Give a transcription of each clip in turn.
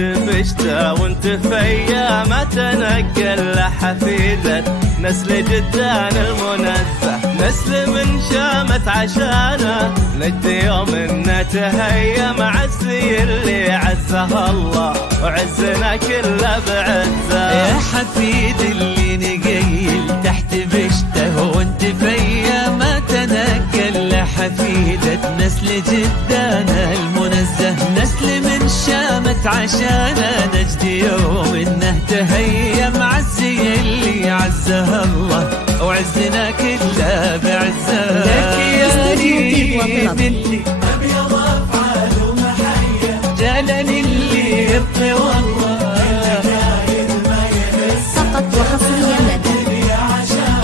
بشتا وانت فيا ما تنقل لحفيدة نسل جدان المنزه، نسل من شامت عشانه نجد يوم انه تهيا معزي اللي عزه الله وعزنا كله بعزه. يا حفيد اللي نقيل تحت بشته وانت فيا ما تنقل لحفيدة نسل جدانا المنزه، نسل من شامت عشانه نجد يوم انه تهيا معزي اللي عزه الله وعزنا كله بعزه. لك يا ريت اللي ابيض افعال ومحيا جلني اللي يبقي والله ما يحس فقط وحصريا لدى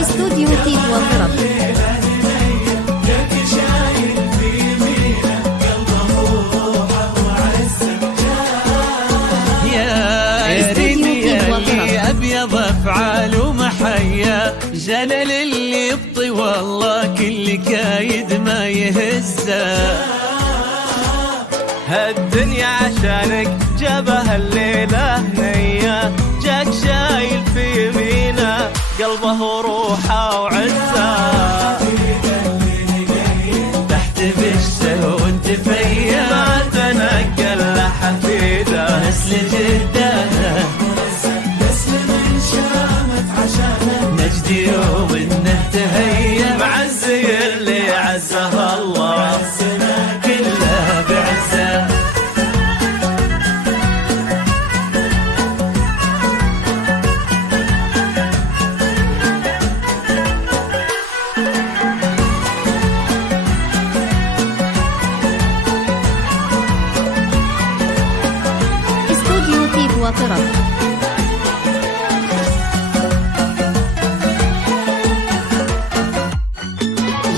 استوديو تيب وطرب. ابيض افعال ومحيا جلل اللي يبطي والله كل كايد ما يهزه. هالدنيا عشانك جابها الليله هنيه، جاك شايل في يمينه قلبه وروحه وعزه. تحت بشته وانت فيا ما تنقل لحفيده نسل جدانه نجد يوم انه تهيا معزي اللي عزه الله كله بعزه. استوديو تيب وطرب.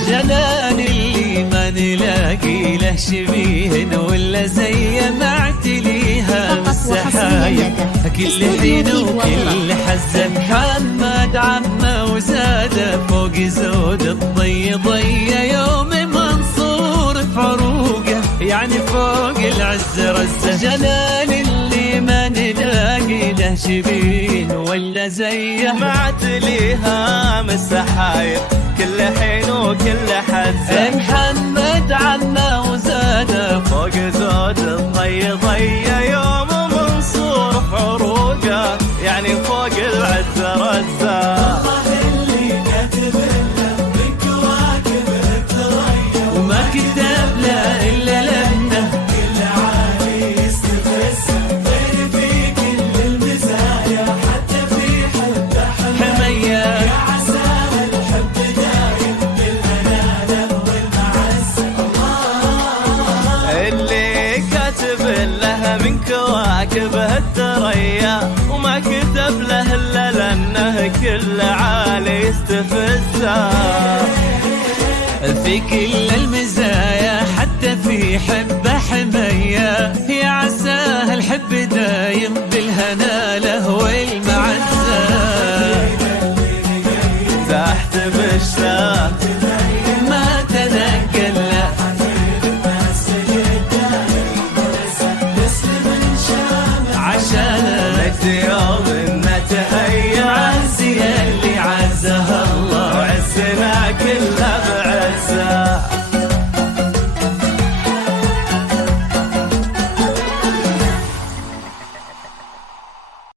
جنان اللي ما نلاقي له شبيه ولا زي ما اعتليها بالسحايب كل حين وكل حزه. محمد عمه وزاده فوق زود الضي ضي يوم منصور في عروقه يعني فوق العز رزه. جنان اللي ما نلاقي له شبين ولا زيه ما اعتليها من السحايب كل حين وكل حزه. محمد عمه وزاده فوق زود الضي ضي يوم منصور في عروقه يعني فوق العز رزه. الله اللي كاتب له من كواكب الثريا وما كتب له الا لانه كل عالي يستفزه غير في كل المزايا حتى في حبه حميه. يا عسى الحب دايم بالهنانه والمعزه. اللي كاتب له من كواكب الثريا وما كتب له الا لانه كل عالي يستفزه في كل المزايا حتى في حبه حميه. يا عساه الحب دايم بالهنا له والمعزه. تحت بشته